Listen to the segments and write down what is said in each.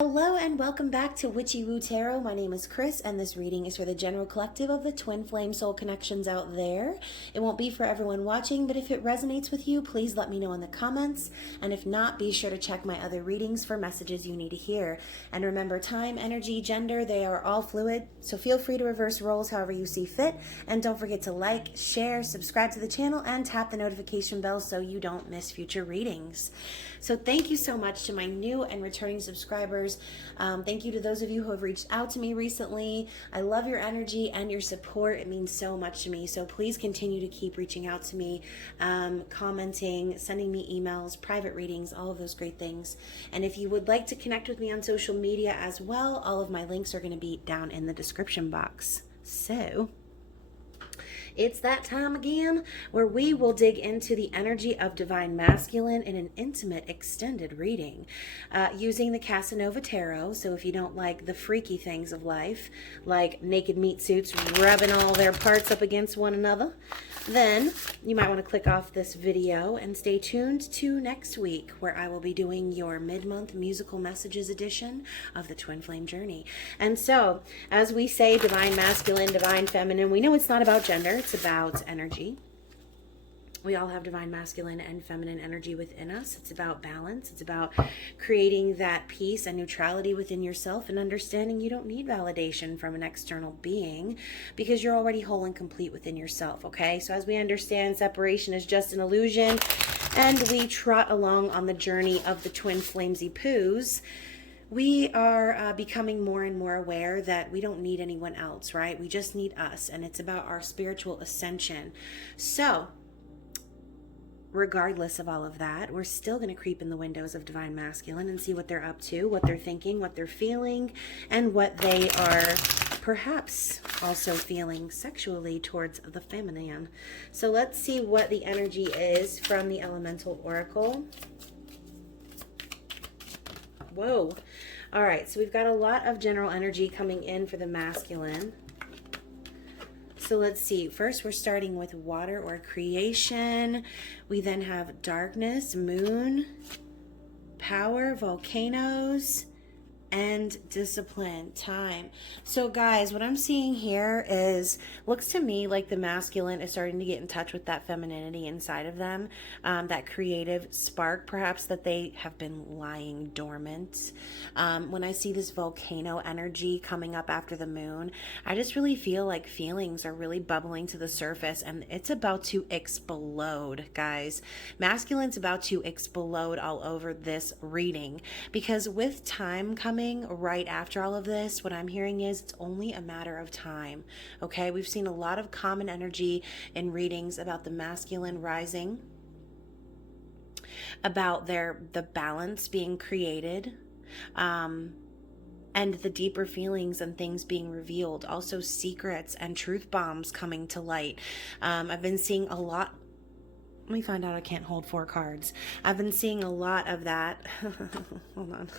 Hello and welcome back to Witchy-Woo Tarot. My name is Chris and this reading is for the general collective of the twin flame soul connections out there. It won't be for everyone watching, but if it resonates with you, please let me know in the comments. And if not, be sure to check my other readings for messages you need to hear. And remember, time, energy, gender, they are all fluid. So feel free to reverse roles however you see fit. And don't forget to like, share, subscribe to the channel, and tap the notification bell so you don't miss future readings. So thank you so much to my new and returning subscribers. Thank you to those of you who have reached out to me recently. I love your energy and your support. It means so much to me. So please continue to keep reaching out to me, commenting, sending me emails, private readings, all of those great things. And if you would like to connect with me on social media as well, all of my links are going to be down in the description box. So it's that time again where we will dig into the energy of divine masculine in an intimate extended reading using the Casanova tarot. So if you don't like the freaky things of life, like naked meat suits rubbing all their parts up against one another, then you might want to click off this video and stay tuned to next week, where I will be doing your mid-month musical messages edition of the Twin Flame Journey. And so, as we say, divine masculine, divine feminine, we know it's not about gender, it's about energy. We all have divine masculine and feminine energy within us. It's about balance. It's about creating that peace and neutrality within yourself and understanding you don't need validation from an external being because you're already whole and complete within yourself, okay? So as we understand, separation is just an illusion and we trot along on the journey of the twin flamesy poos, we are becoming more and more aware that we don't need anyone else, right? We just need us, and it's about our spiritual ascension. So regardless of all of that, we're still going to creep in the windows of divine masculine and see what they're up to, what they're thinking, what they're feeling, and what they are perhaps also feeling sexually towards the feminine. So let's see what the energy is from the Elemental Oracle. Whoa. All right, so we've got a lot of general energy coming in for the masculine. So let's see. First, we're starting with water or creation. We then have darkness, moon, power, volcanoes, and discipline, time. So guys, what I'm seeing here is, looks to me like the masculine is starting to get in touch with that femininity inside of them, that creative spark perhaps that they have been lying dormant. When I see this volcano energy coming up after the moon, I just really feel like feelings are really bubbling to the surface and it's about to explode, guys. Masculine's about to explode all over this reading because with time coming right after all of this, what I'm hearing is it's only a matter of time. Okay, we've seen a lot of common energy in readings about the masculine rising, about the balance being created, and the deeper feelings and things being revealed. Also secrets and truth bombs coming to light. I've been seeing a lot. Let me find out I can't hold 4 cards. I've been seeing a lot of that. Hold on.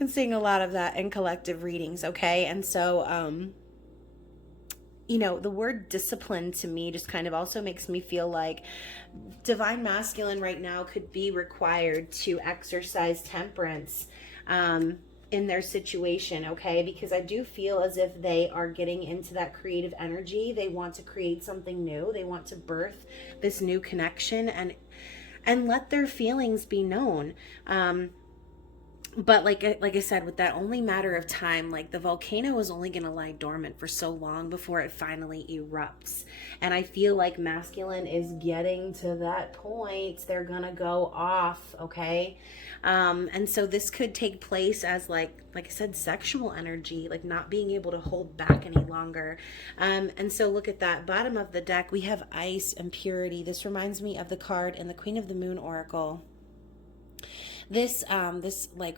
Been seeing a lot of that in collective readings, okay? And so, you know, the word discipline to me just kind of also makes me feel like divine masculine right now could be required to exercise temperance in their situation, okay? Because I do feel as if they are getting into that creative energy. They want to create something new. They want to birth this new connection and let their feelings be known. But like I said, with that only matter of time, like the volcano is only going to lie dormant for so long before it finally erupts. And I feel like masculine is getting to that point. They're going to go off, okay? And so this could take place as like I said, sexual energy, like not being able to hold back any longer. And so look at that bottom of the deck. We have ice and purity. This reminds me of the card in the Queen of the Moon Oracle. This like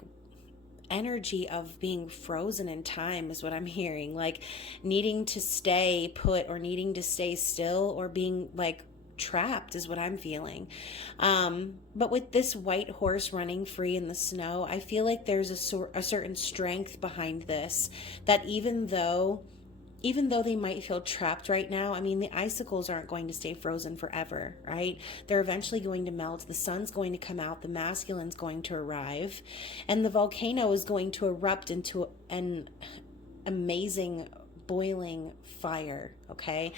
energy of being frozen in time is what I'm hearing, like needing to stay put or needing to stay still or being like trapped is what I'm feeling. But with this white horse running free in the snow, I feel like there's a certain strength behind this, that even though even though they might feel trapped right now, I mean, the icicles aren't going to stay frozen forever, right? They're eventually going to melt. The sun's going to come out. The masculine's going to arrive. And the volcano is going to erupt into an amazing boiling fire, okay?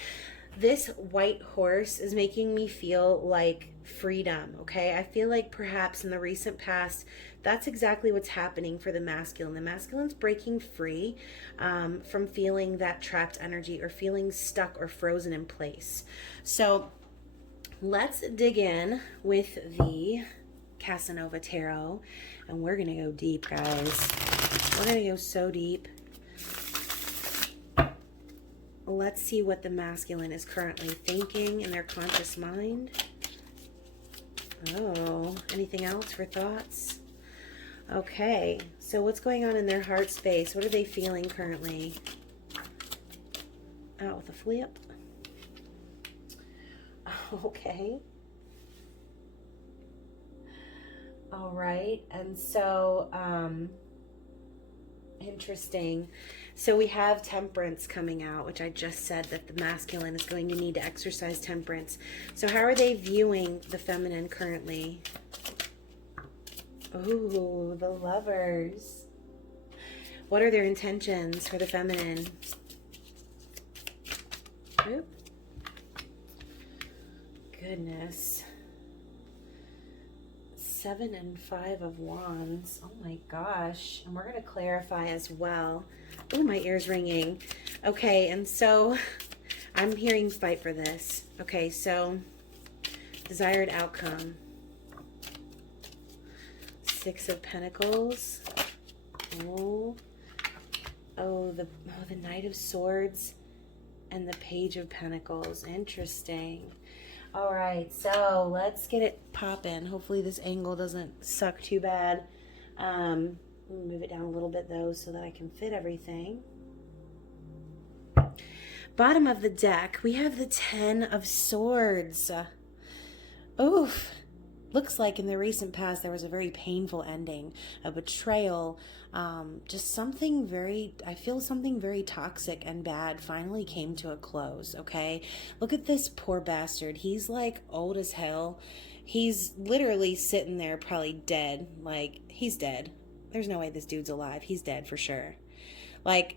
This white horse is making me feel like freedom, okay? I feel like perhaps in the recent past, that's exactly what's happening for the masculine. The masculine's breaking free from feeling that trapped energy or feeling stuck or frozen in place. So let's dig in with the Casanova Tarot, and we're going to go deep, guys. We're going to go so deep. Let's see what the masculine is currently thinking in their conscious mind. Oh, anything else for thoughts? Okay, so what's going on in their heart space? What are they feeling currently? Out with a flip. Okay. All right, and so, interesting. So we have temperance coming out, which I just said that the masculine is going to need to exercise temperance. So how are they viewing the feminine currently? Ooh, the Lovers. What are their intentions for the feminine? Oop. Goodness. 7 and 5 of Wands. Oh my gosh. And we're going to clarify as well. Oh, my ear's ringing. Okay, and so I'm hearing fight for this. Okay, so desired outcome. 6 of Pentacles. Oh, the Knight of Swords and the Page of Pentacles. Interesting. All right, so let's get it popping. Hopefully this angle doesn't suck too bad. Move it down a little bit though so that I can fit everything. Bottom of the deck, we have the 10 of Swords. Oof. Looks like in the recent past there was a very painful ending, a betrayal, just something very, I feel something very toxic and bad finally came to a close, okay? Look at this poor bastard. He's like old as hell. He's literally sitting there probably dead. Like, he's dead. There's no way this dude's alive. He's dead for sure. Like,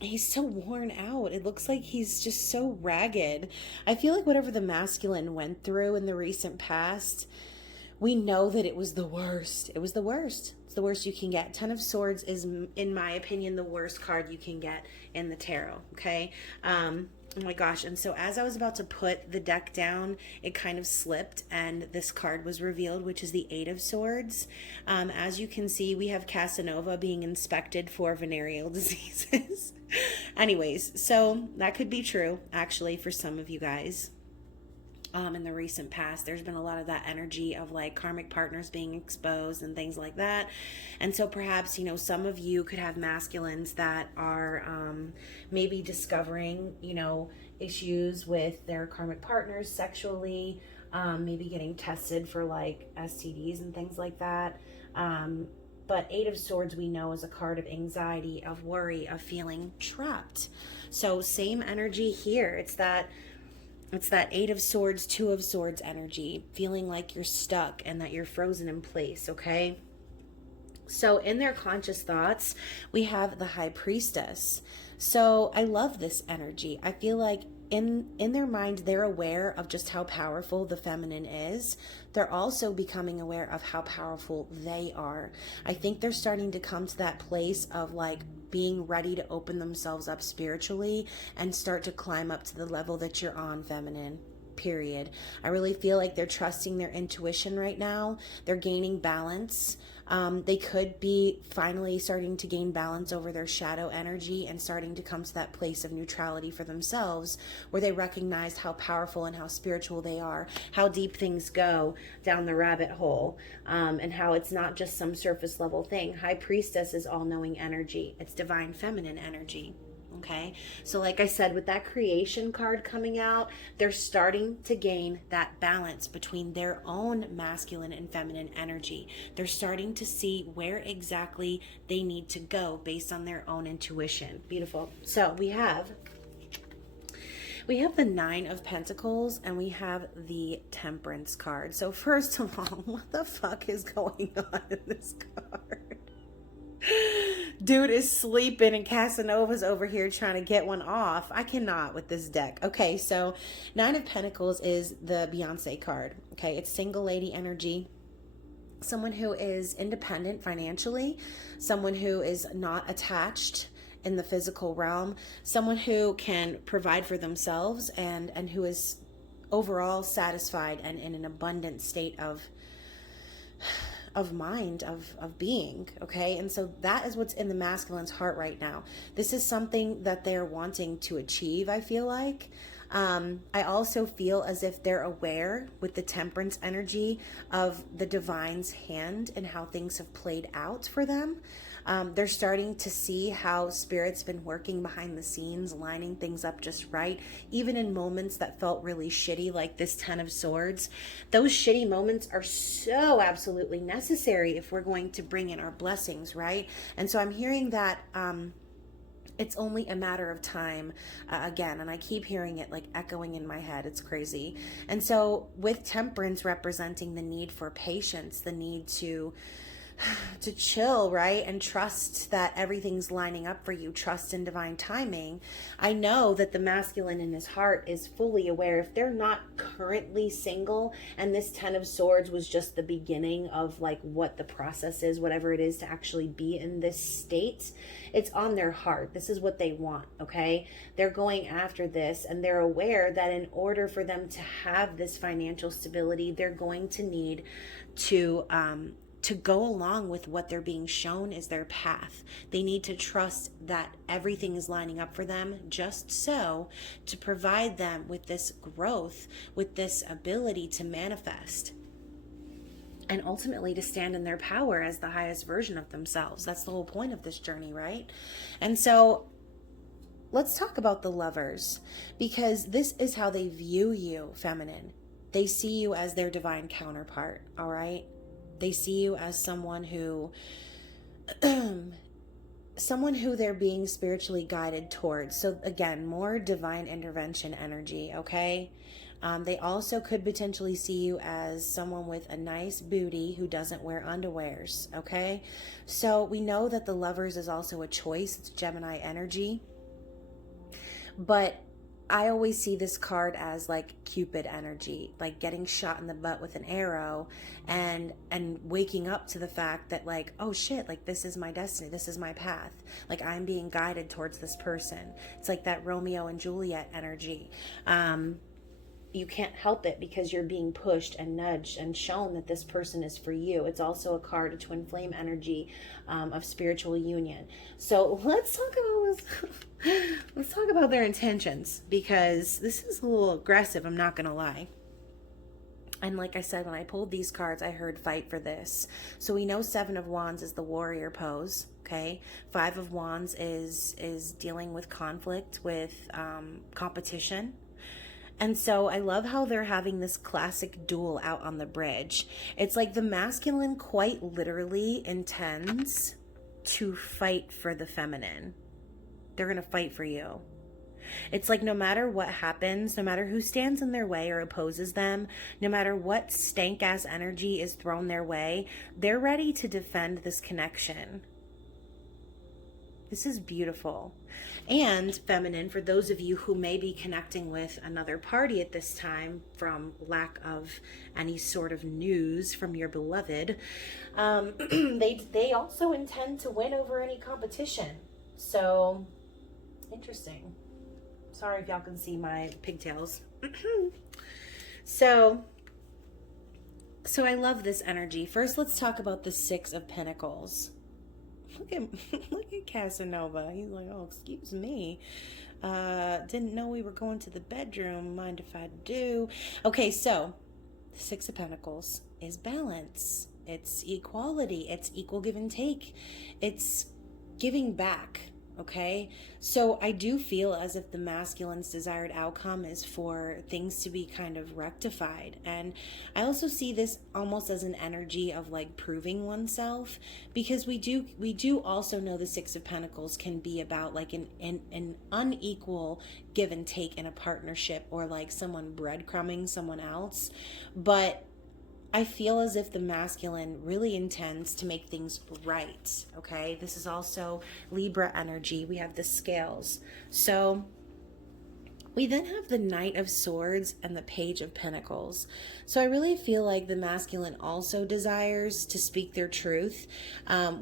he's so worn out. It looks like he's just so ragged. I feel like whatever the masculine went through in the recent past, we know that it was the worst. It was the worst. It's the worst you can get. 10 of Swords is, in my opinion, the worst card you can get in the tarot, okay? Oh my gosh. And so as I was about to put the deck down, it kind of slipped and this card was revealed, which is the 8 of Swords. As you can see, we have Casanova being inspected for venereal diseases. Anyways, so that could be true, actually, for some of you guys. In the recent past, there's been a lot of that energy of like karmic partners being exposed and things like that. And so perhaps, you know, some of you could have masculines that are maybe discovering, you know, issues with their karmic partners sexually, maybe getting tested for like STDs and things like that. But 8 of Swords we know is a card of anxiety, of worry, of feeling trapped. So same energy here. It's that 8 of Swords, 2 of Swords energy, feeling like you're stuck and that you're frozen in place, okay? So in their conscious thoughts, we have the High Priestess. So I love this energy. I feel like in their mind, they're aware of just how powerful the feminine is. They're also becoming aware of how powerful they are. I think they're starting to come to that place of like being ready to open themselves up spiritually and start to climb up to the level that you're on, feminine. Period. I really feel like they're trusting their intuition right now. They're gaining balance. They could be finally starting to gain balance over their shadow energy and starting to come to that place of neutrality for themselves where they recognize how powerful and how spiritual they are, how deep things go down the rabbit hole, and how it's not just some surface level thing. High Priestess is all-knowing energy. It's divine feminine energy. Okay, so like I said, with that creation card coming out, they're starting to gain that balance between their own masculine and feminine energy. They're starting to see where exactly they need to go based on their own intuition. Beautiful. So we have the Nine of Pentacles and we have the Temperance card. So first of all, what the fuck is going on in this card? Dude is sleeping and Casanova's over here trying to get one off. I cannot with this deck. Okay, so Nine of Pentacles is the Beyonce card. Okay, it's single lady energy. Someone who is independent financially. Someone who is not attached in the physical realm. Someone who can provide for themselves and who is overall satisfied and in an abundant state of mind, of being. Okay, and so that is what's in the masculine's heart right now. This is something that they're wanting to achieve, I feel like. I also feel as if they're aware with the Temperance energy of the divine's hand and how things have played out for them. They're starting to see how Spirit's been working behind the scenes, lining things up just right, even in moments that felt really shitty, like this Ten of Swords. Those shitty moments are so absolutely necessary if we're going to bring in our blessings, right? And so I'm hearing that it's only a matter of time again, and I keep hearing it like echoing in my head. It's crazy. And so with Temperance representing the need for patience, the need to chill, right? And trust that everything's lining up for you, trust in divine timing. I know that the masculine in his heart is fully aware if they're not currently single and this Ten of Swords was just the beginning of like what the process is, whatever it is to actually be in this state, it's on their heart. This is what they want, okay? They're going after this and they're aware that in order for them to have this financial stability, they're going to need to go along with what they're being shown is their path. They need to trust that everything is lining up for them just so to provide them with this growth, with this ability to manifest, and ultimately to stand in their power as the highest version of themselves. That's the whole point of this journey, right? And so let's talk about the Lovers, because this is how they view you, feminine. They see you as their divine counterpart, all right? They see you as someone who they're being spiritually guided towards. So again, more divine intervention energy, okay? They also could potentially see you as someone with a nice booty who doesn't wear underwears, okay? So we know that the Lovers is also a choice. It's Gemini energy. But I always see this card as like Cupid energy, like getting shot in the butt with an arrow and waking up to the fact that like, oh shit, like this is my destiny, this is my path, like I'm being guided towards this person. It's like that Romeo and Juliet energy. You can't help it because you're being pushed and nudged and shown that this person is for you. It's also a card, a twin flame energy of spiritual union. So let's talk about this. Let's talk about their intentions, because this is a little aggressive, I'm not gonna lie. And like I said, when I pulled these cards, I heard fight for this. So we know Seven of Wands is the warrior pose, okay? Five of Wands is dealing with conflict, with competition. And so I love how they're having this classic duel out on the bridge. It's like the masculine quite literally intends to fight for the feminine. They're going to fight for you. It's like no matter what happens, no matter who stands in their way or opposes them, no matter what stank-ass energy is thrown their way, they're ready to defend this connection. This is beautiful. And feminine, for those of you who may be connecting with another party at this time from lack of any sort of news from your beloved, they also intend to win over any competition. So, interesting. Sorry if y'all can see my pigtails. So I love this energy. First, let's talk about the Six of Pentacles. Look at Casanova. He's like, oh, excuse me. Didn't know we were going to the bedroom. Mind if I do? Okay, so Six of Pentacles is balance. It's equality. It's equal give and take. It's giving back. Okay, so I do feel as if the masculine's desired outcome is for things to be kind of rectified. And I also see this almost as an energy of like proving oneself, because we do also know the Six of Pentacles can be about like an unequal give and take in a partnership, or like someone breadcrumbing someone else. But I feel as if the masculine really intends to make things right, okay? This is also Libra energy. We have the scales. So we then have the Knight of Swords and the Page of Pentacles. So I really feel like the masculine also desires to speak their truth.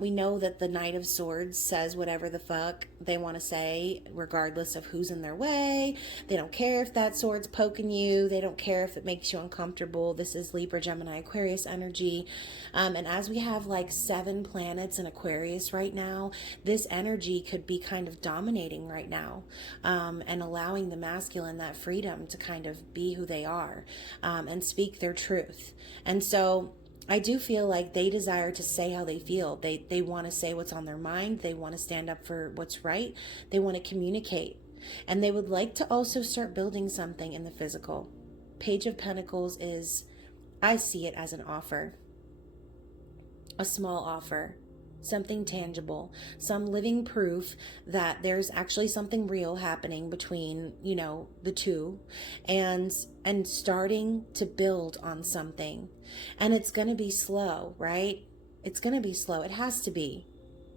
We know that the Knight of Swords says whatever the fuck they want to say, regardless of who's in their way. They don't care if that sword's poking you. They don't care if it makes you uncomfortable. This is Libra, Gemini, Aquarius energy. And as we have like 7 planets in Aquarius right now, this energy could be kind of dominating right now, and allowing the masculine that freedom to kind of be who they are, and speak their truth. And so I do feel like they desire to say how they feel. They want to say what's on their mind. They want to stand up for what's right. They want to communicate. And they would like to also start building something in the physical. Page of Pentacles is, I see it as an offer. A small offer. Something tangible, some living proof that there's actually something real happening between, the two, and starting to build on something. And it's going to be slow, right? It's going to be slow. It has to be.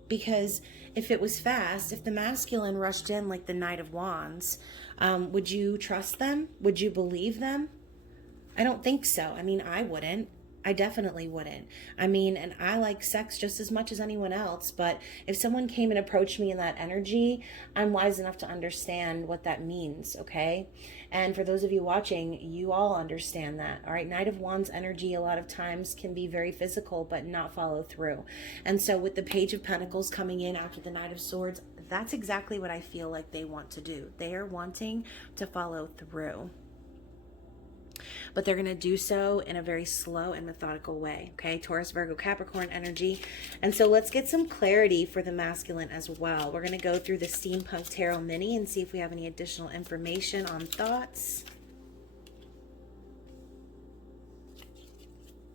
Because if it was fast, if the masculine rushed in like the Knight of Wands, would you trust them? Would you believe them? I don't think so. I mean, I wouldn't. I definitely wouldn't. I mean, and I like sex just as much as anyone else, but if someone came and approached me in that energy, I'm wise enough to understand what that means, okay? And for those of you watching, you all understand that, all right? Knight of Wands energy a lot of times can be very physical, but not follow through. And so with the Page of Pentacles coming in after the Knight of Swords, that's exactly what I feel like they want to do. They are wanting to follow through. But they're going to do so in a very slow and methodical way, okay? Taurus, Virgo, Capricorn energy. And so let's get some clarity for the masculine as well. We're going to go through the Steampunk Tarot Mini and see if we have any additional information on thoughts.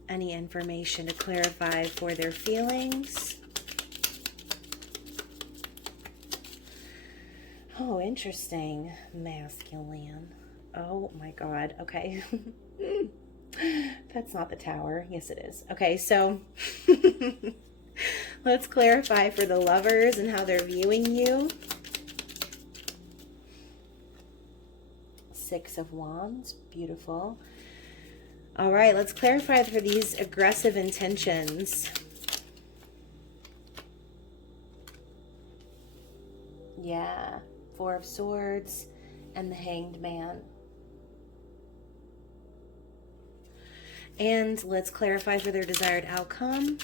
Any information to clarify for their feelings. Oh, interesting. Masculine. Oh my God. Okay. That's not the Tower. Yes, it is. Okay, so let's clarify for the lovers and how they're viewing you. Six of Wands. Beautiful. All right, let's clarify for these aggressive intentions. Yeah. Four of Swords and the Hanged Man. And let's clarify for their desired outcome.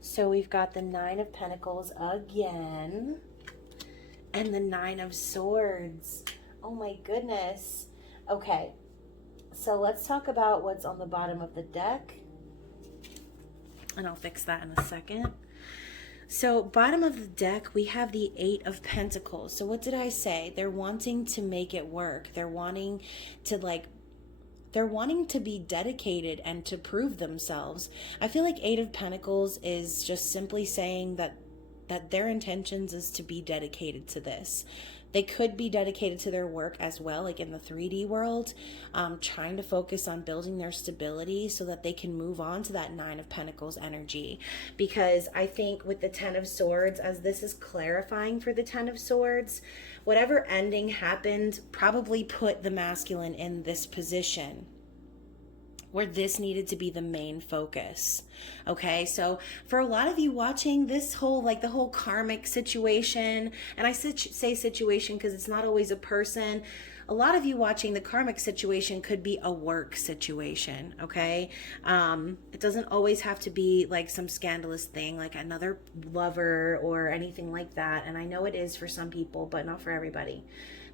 So we've got the Nine of Pentacles again. And the Nine of Swords. Oh my goodness. Okay. So let's talk about what's on the bottom of the deck. And I'll fix that in a second. So bottom of the deck, we have the Eight of Pentacles. So what did I say? They're wanting to make it work. They're wanting to be dedicated and to prove themselves. I feel like Eight of Pentacles is just simply saying that their intentions is to be dedicated to this. They could be dedicated to their work as well, like in the 3D world, trying to focus on building their stability so that they can move on to that Nine of Pentacles energy. Because I think with the Ten of Swords, as this is clarifying for the Ten of Swords, whatever ending happened probably put the masculine in this position where this needed to be the main focus. Okay, so for a lot of you watching this whole, like the whole karmic situation, and I say situation because it's not always a person. A lot of you watching the karmic situation could be a work situation, okay? It doesn't always have to be like some scandalous thing, like another lover or anything like that. And I know it is for some people, but not for everybody.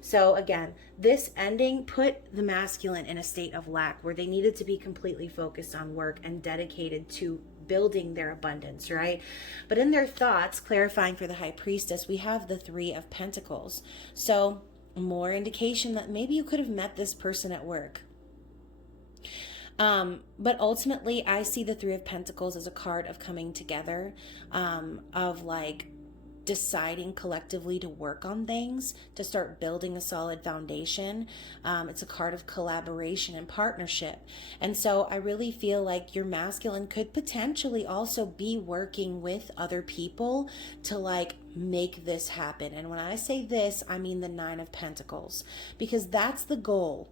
So again, this ending put the masculine in a state of lack where they needed to be completely focused on work and dedicated to building their abundance, right? But in their thoughts, clarifying for the High Priestess, we have the Three of Pentacles. So more indication that maybe you could have met this person at work. But ultimately, I see the Three of Pentacles as a card of coming together, of like deciding collectively to work on things, to start building a solid foundation. It's a card of collaboration and partnership. And so I really feel like your masculine could potentially also be working with other people to like make this happen. And when I say this, I mean the Nine of Pentacles, because that's the goal.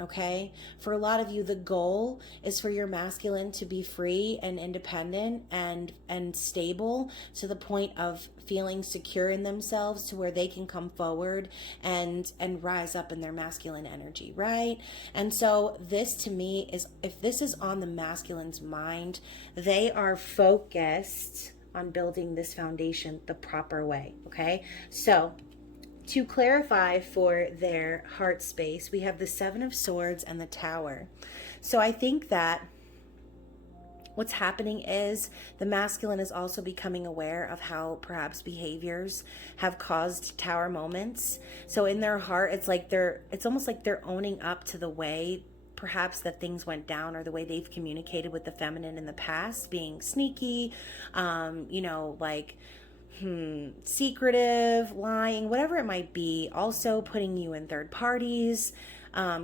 Okay, for a lot of you, the goal is for your masculine to be free and independent and stable to the point of feeling secure in themselves, to where they can come forward and rise up in their masculine energy, right? And so this to me is, if this is on the masculine's mind, they are focused on building this foundation the proper way. Okay, so to clarify for their heart space, we have the Seven of Swords and the Tower. So I think that what's happening is the masculine is also becoming aware of how perhaps behaviors have caused tower moments. So in their heart, it's almost like they're owning up to the way perhaps that things went down, or the way they've communicated with the feminine in the past, being sneaky, secretive, lying, whatever it might be. Also putting you in third parties,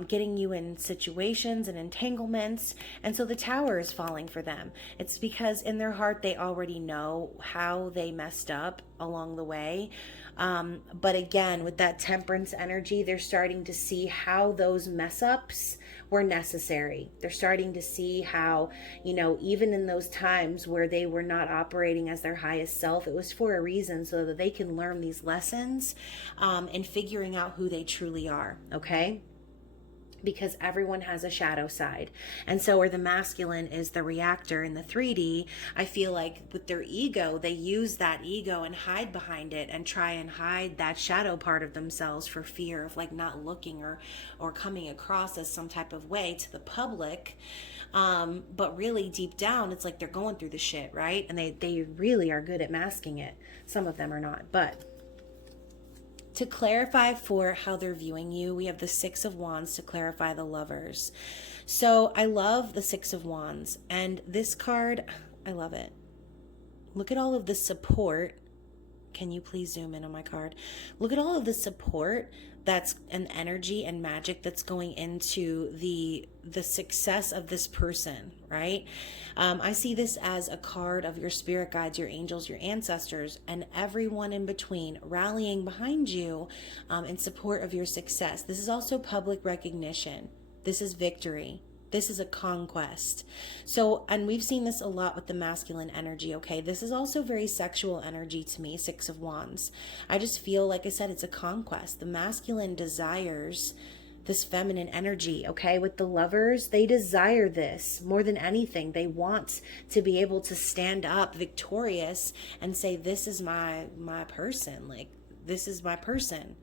getting you in situations and entanglements. And so the Tower is falling for them. It's because in their heart, they already know how they messed up along the way. But again, with that Temperance energy, they're starting to see how those mess ups were necessary. They're starting to see how, even in those times where they were not operating as their highest self, it was for a reason, so that they can learn these lessons and figuring out who they truly are. Okay? Because everyone has a shadow side. And so where the masculine is the reactor in the 3D, I feel like with their ego, they use that ego and hide behind it and try and hide that shadow part of themselves for fear of like not looking or coming across as some type of way to the public. But really deep down, it's like they're going through the shit, right? And they really are good at masking it. Some of them are not, but to clarify for how they're viewing you, we have the Six of Wands to clarify the Lovers. So I love the Six of Wands, and this card, I love it. Look at all of the support. Can you please zoom in on my card? Look at all of the support that's an energy and magic that's going into the success of this person, right? I see this as a card of your spirit guides, your angels, your ancestors, and everyone in between rallying behind you in support of your success. This is also public recognition. This is victory. This is a conquest. So, and we've seen this a lot with the masculine energy, okay? This is also very sexual energy to me, Six of Wands. I just feel, like I said, it's a conquest. The masculine desires this feminine energy, okay? With the Lovers, they desire this more than anything. They want to be able to stand up victorious and say, this is my person. Like, this is my person.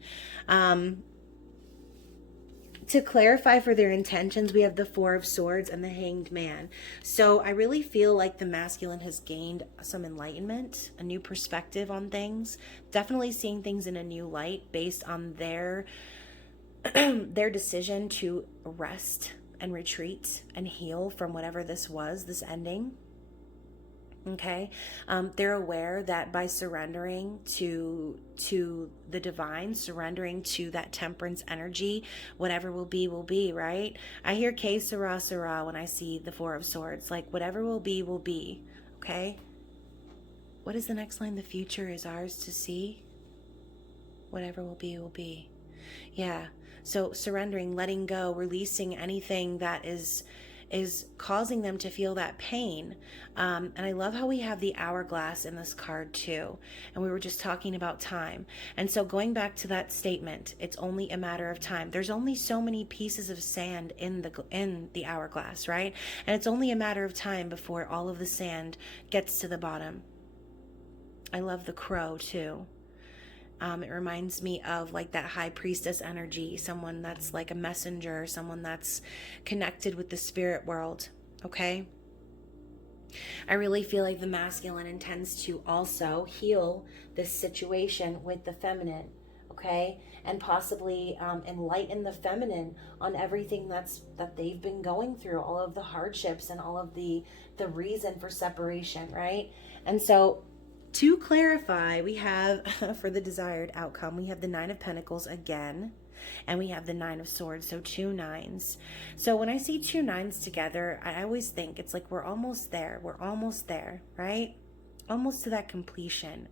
To clarify for their intentions, we have the Four of Swords and the Hanged Man. So I really feel like the masculine has gained some enlightenment, a new perspective on things, definitely seeing things in a new light based on their decision to rest and retreat and heal from whatever this was, this ending. Okay, they're aware that by surrendering to the divine, surrendering to that temperance energy, whatever will be, right? I hear que sera, sera when I see the Four of Swords, like whatever will be, okay? What is the next line? The future is ours to see. Whatever will be. Yeah, so surrendering, letting go, releasing anything that is causing them to feel that pain. And I love how we have the hourglass in this card too. And we were just talking about time. And so going back to that statement, it's only a matter of time. There's only so many pieces of sand in the hourglass, right? And it's only a matter of time before all of the sand gets to the bottom. I love the crow too. It reminds me of like that high priestess energy, someone that's like a messenger, someone that's connected with the spirit world, okay? I really feel like the masculine intends to also heal this situation with the feminine, okay? And possibly enlighten the feminine on everything that they've been going through, all of the hardships and all of the reason for separation, right? And so to clarify, we have, for the desired outcome, we have the Nine of Pentacles again, and we have the Nine of Swords, so 2 nines. So when I see 2 nines together, I always think it's like we're almost there, right? Almost to that completion.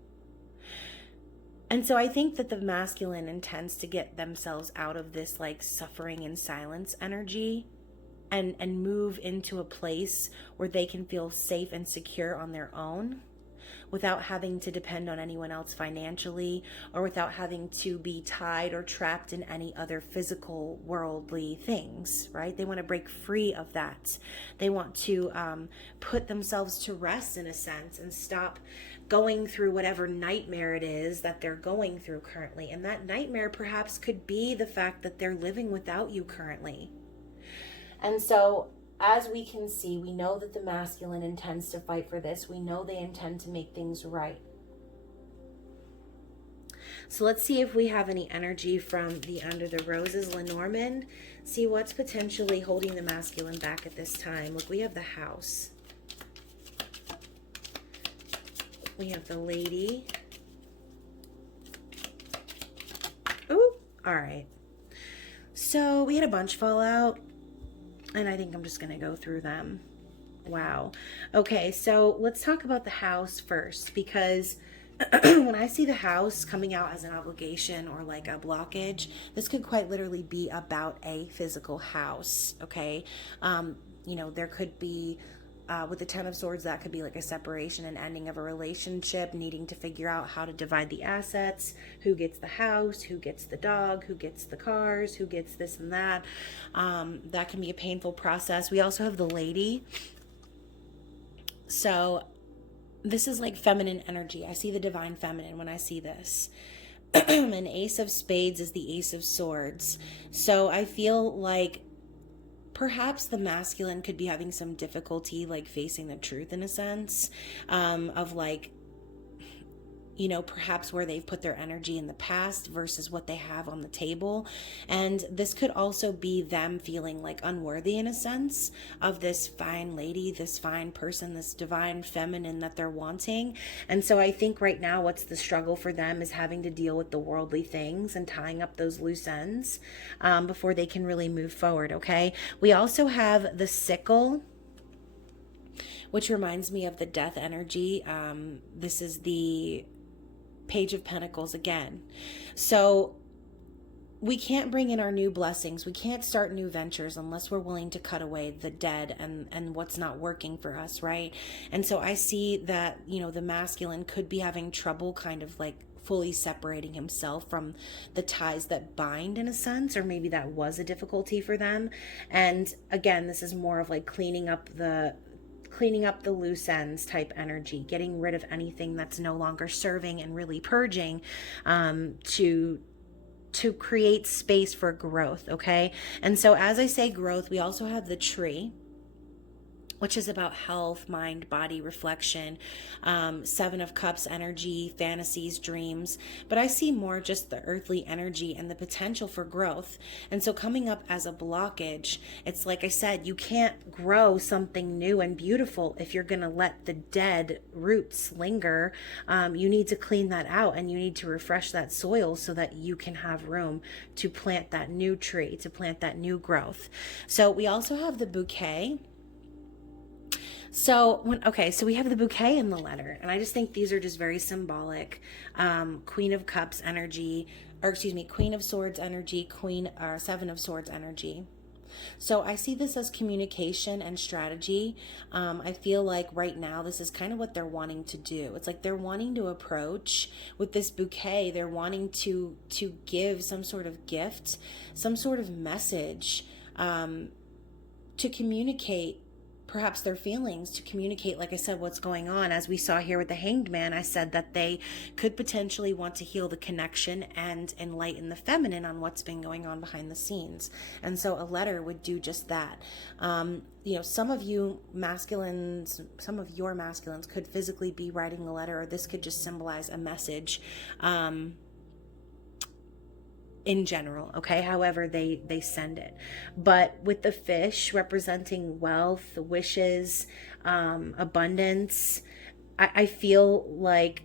And so I think that the masculine intends to get themselves out of this like suffering in silence energy and move into a place where they can feel safe and secure on their own, without having to depend on anyone else financially, or without having to be tied or trapped in any other physical worldly things, right? They want to break free of that. They want to put themselves to rest in a sense and stop going through whatever nightmare it is that they're going through currently. And that nightmare perhaps could be the fact that they're living without you currently. And so as we can see, we know that the masculine intends to fight for this. We know they intend to make things right. So let's see if we have any energy from the Under the Roses, Lenormand. See what's potentially holding the masculine back at this time. Look, we have the House. We have the Lady. Ooh, all right. So we had a bunch fall out, and I think I'm just going to go through them. Wow. Okay, so let's talk about the House first, because when I see the House coming out as an obligation or like a blockage, this could quite literally be about a physical house, okay? You know, there could be, with the Ten of Swords, that could be like a separation and ending of a relationship, needing to figure out how to divide the assets, who gets the house, who gets the dog, who gets the cars, who gets this and that. That can be a painful process. We also have the Lady. So this is like feminine energy. I see the divine feminine when I see this. An Ace of Spades is the Ace of Swords. So I feel like perhaps the masculine could be having some difficulty like facing the truth in a sense, of like, you know, perhaps where they've put their energy in the past versus what they have on the table. And this could also be them feeling like unworthy in a sense of this fine lady, this fine person, this divine feminine that they're wanting. And so I think right now what's the struggle for them is having to deal with the worldly things and tying up those loose ends before they can really move forward, okay? We also have the Sickle, which reminds me of the death energy. This is the Page of Pentacles again. So we can't bring in our new blessings. We can't start new ventures unless we're willing to cut away the dead and what's not working for us, right? And so I see that, you know, the masculine could be having trouble kind of like fully separating himself from the ties that bind in a sense, or maybe that was a difficulty for them. And again, this is more of like cleaning up the loose ends type energy, getting rid of anything that's no longer serving and really purging, to create space for growth, okay? And so as I say growth, we also have the Tree, which is about health, mind, body, reflection, Seven of Cups energy, fantasies, dreams. But I see more just the earthly energy and the potential for growth. And so coming up as a blockage, it's like I said, you can't grow something new and beautiful if you're going to let the dead roots linger. You need to clean that out, and you need to refresh that soil so that you can have room to plant that new tree, to plant that new growth. So we also have the Bouquet. So we have the Bouquet in the letter, and I just think these are just very symbolic. Queen of Cups energy, Queen of Swords energy, Seven of Swords energy. So I see this as communication and strategy. I feel like right now this is kind of what they're wanting to do. It's like they're wanting to approach with this bouquet. They're wanting to give some sort of gift, some sort of message, to communicate perhaps their feelings, to communicate, like I said, what's going on. As we saw here with the Hanged Man, I said that they could potentially want to heal the connection and enlighten the feminine on what's been going on behind the scenes. And so a letter would do just that. Some of your masculines could physically be writing a letter, or this could just symbolize a message. In general, okay, however they send it. But with the fish representing wealth, wishes, abundance, I feel like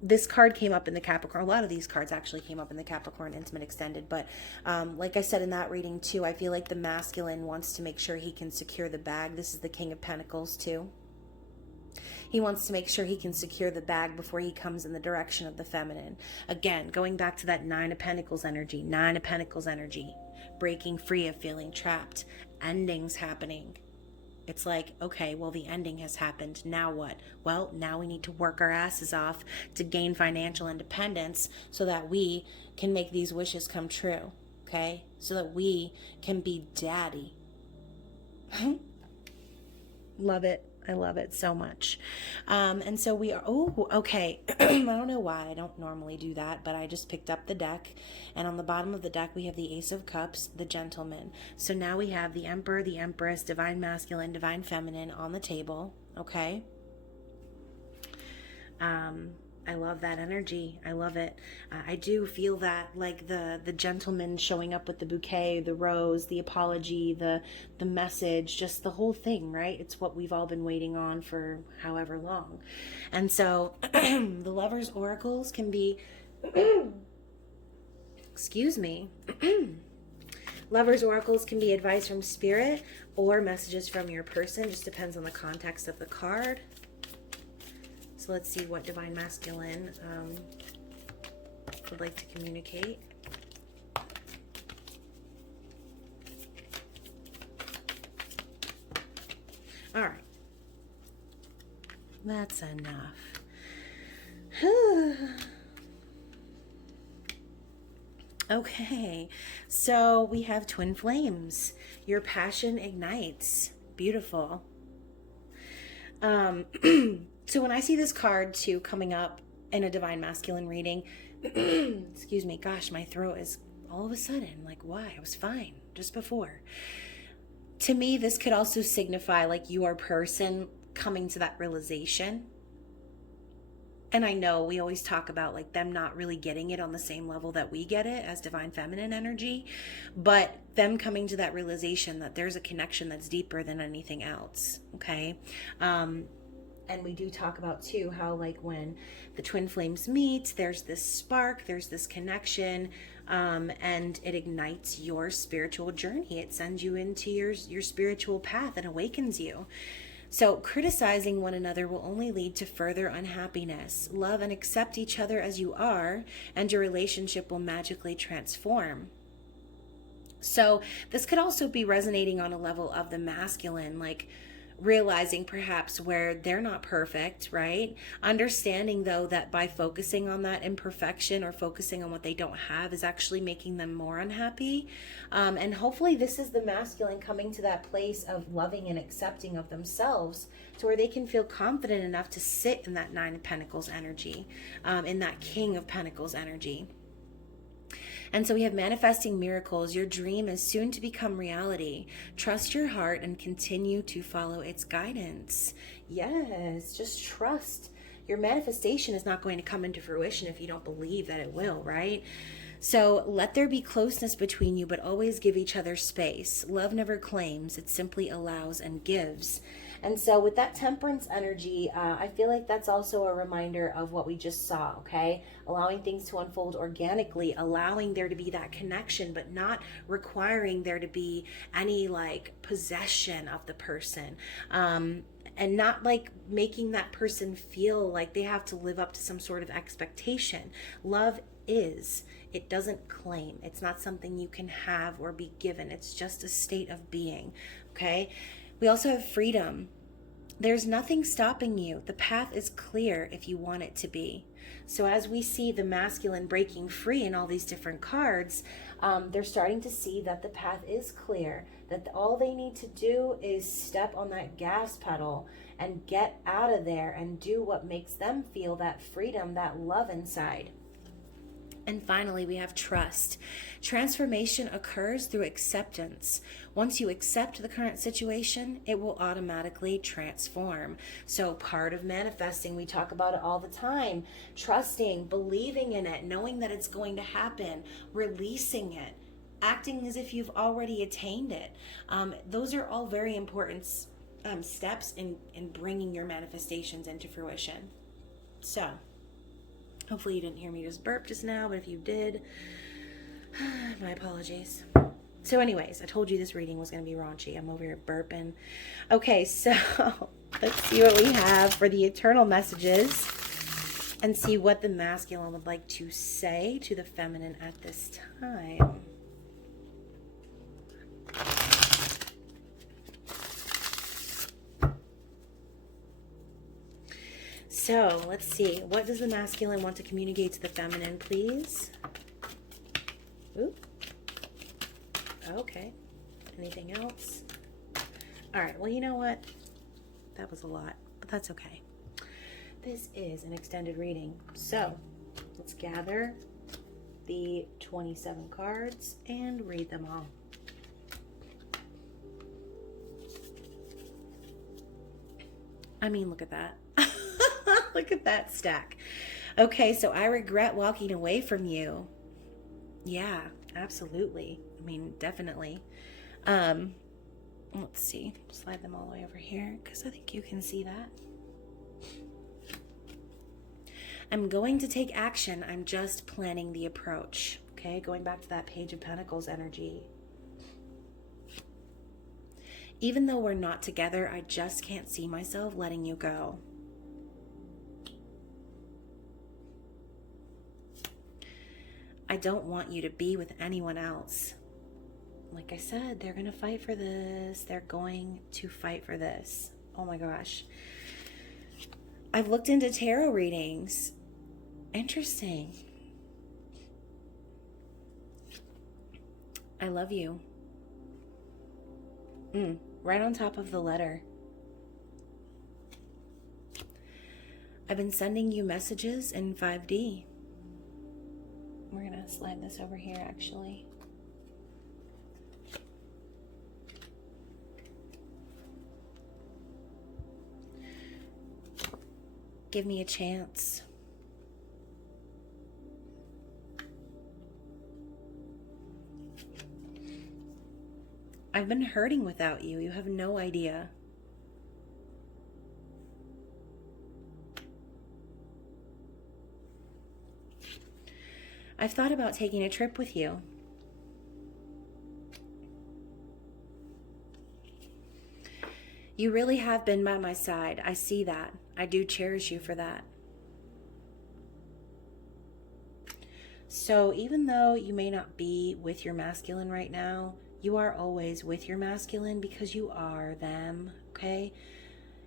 this card came up in the Capricorn. A lot of these cards actually came up in the Capricorn Intimate Extended. But like I said in that reading too, I feel like the masculine wants to make sure he can secure the bag. This is the King of Pentacles too. He wants to make sure he can secure the bag before he comes in the direction of the feminine. Again, going back to that Nine of Pentacles energy, breaking free of feeling trapped, endings happening. It's like, okay, well, the ending has happened. Now what? Well, now we need to work our asses off to gain financial independence so that we can make these wishes come true, okay? So that we can be daddy. Love it. I love it so much. And so we are, okay. I don't know why I don't normally do that, but I just picked up the deck, and on the bottom of the deck, we have the Ace of Cups, the Gentleman. So now we have the Emperor, the Empress, Divine Masculine, Divine Feminine on the table. Okay. I love that energy. I love it. I do feel that, like the gentleman showing up with the bouquet, the rose, the apology, the message, just the whole thing, right? It's what we've all been waiting on for however long. And so the Lover's oracles can be, excuse me, Lover's oracles can be advice from spirit or messages from your person. Just depends on the context of the card. So let's see what Divine Masculine would like to communicate. All right. That's enough. Okay, so we have Twin Flames. Your passion ignites. Beautiful. So when I see this card too coming up in a Divine Masculine reading, excuse me, gosh, my throat is all of a sudden like, why? I was fine just before. To me, this could also signify like your person coming to that realization. And I know we always talk about like them not really getting it on the same level that we get it as Divine Feminine energy, but them coming to that realization that there's a connection that's deeper than anything else. Okay. And we do talk about too how like when the twin flames meet, there's this spark, there's this connection, and it ignites your spiritual journey. It sends you into your spiritual path and awakens you. So criticizing one another will only lead to further unhappiness. Love and accept each other as you are, and your relationship will magically transform. So this could also be resonating on a level of the masculine, like realizing perhaps where they're not perfect, right? Understanding though that by focusing on that imperfection or focusing on what they don't have is actually making them more unhappy. And hopefully this is the masculine coming to that place of loving and accepting of themselves to where they can feel confident enough to sit in that Nine of Pentacles energy, in that King of Pentacles energy. And so we have manifesting miracles. Your dream is soon to become reality. Trust your heart and continue to follow its guidance. Yes, just trust. Your manifestation is not going to come into fruition if you don't believe that it will, right? So let there be closeness between you, but always give each other space. Love never claims, it simply allows and gives. And so with that Temperance energy, I feel like that's also a reminder of what we just saw, okay? Allowing things to unfold organically, allowing there to be that connection, but not requiring there to be any like possession of the person. And not like making that person feel like they have to live up to some sort of expectation. Love is. It doesn't claim. It's not something you can have or be given. It's just a state of being, okay? We also have freedom. There's nothing stopping you. The path is clear if you want it to be. So as we see the masculine breaking free in all these different cards, they're starting to see that the path is clear. that all they need to do is step on that gas pedal and get out of there and do what makes them feel that freedom, that love inside. And finally, we have trust. Transformation occurs through acceptance. Once you accept the current situation, it will automatically transform. So part of manifesting, we talk about it all the time, trusting, believing in it, knowing that it's going to happen, releasing it, acting as if you've already attained it. Those are all very important steps in bringing your manifestations into fruition. So hopefully you didn't hear me just burp just now, but if you did, my apologies. So anyways, I told you this reading was going to be raunchy. I'm over here burping. Okay, so let's see what we have for the eternal messages and see what the masculine would like to say to the feminine at this time. So let's see. What does the masculine want to communicate to the feminine, please? Ooh. Okay. Anything else? All right. Well, you know what? That was a lot, but that's okay. This is an extended reading. So let's gather the 27 cards and read them all. I mean, look at that. Look at that stack. Okay, so I regret walking away from you. Yeah, absolutely. I mean, definitely. Let's see. Slide them all the way over here because I think you can see that. I'm going to take action. I'm just planning the approach. Okay, going back to that Page of Pentacles energy. Even though we're not together, I just can't see myself letting you go. I don't want you to be with anyone else. Like I said, they're going to fight for this. They're going to fight for this. Oh my gosh. I've looked into tarot readings. Interesting. I love you. Right on top of the letter. I've been sending you messages in 5D. We're going to slide this over here, actually. Give me a chance. I've been hurting without you. You have no idea. I've thought about taking a trip with you. You really have been by my side. I see that. I do cherish you for that. So even though you may not be with your masculine right now, you are always with your masculine because you are them, okay?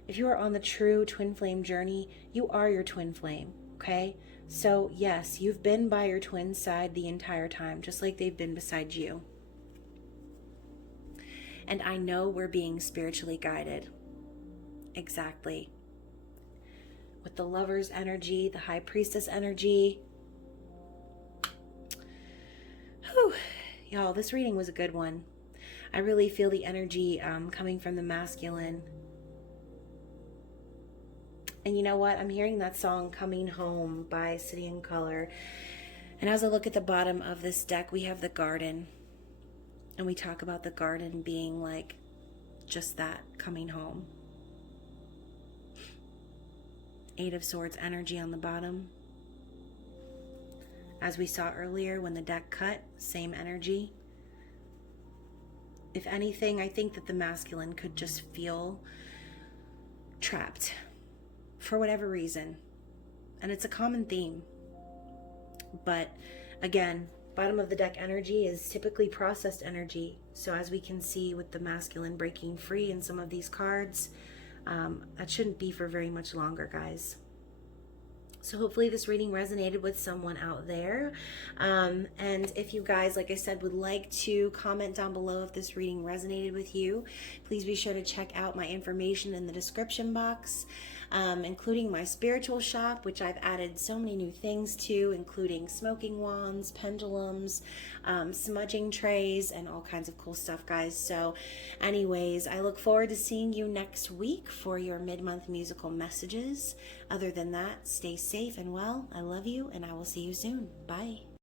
If you are on the true twin flame journey, you are your twin flame, okay? So yes, you've been by your twin side the entire time, just like they've been beside you. And I know we're being spiritually guided. Exactly. With the Lover's energy, the High Priestess energy. Whew. Y'all, this reading was a good one. I really feel the energy coming from the masculine. And you know what? I'm hearing that song Coming Home by City and Color. And as I look at the bottom of this deck, we have the garden. And we talk about the garden being like just that, coming home. Eight of Swords energy on the bottom. As we saw earlier when the deck cut, same energy. If anything, I think that the masculine could just feel trapped for whatever reason. And it's a common theme. But again, bottom of the deck energy is typically processed energy. So as we can see with the masculine breaking free in some of these cards, that shouldn't be for very much longer, guys. So hopefully this reading resonated with someone out there. And if you guys, like I said, would like to comment down below if this reading resonated with you, please be sure to check out my information in the description box, including my spiritual shop, which I've added so many new things to, including smoking wands, pendulums, smudging trays, and all kinds of cool stuff, guys. So anyways, I look forward to seeing you next week for your mid-month musical messages. Other than that, stay safe and well. I love you, and I will see you soon. Bye.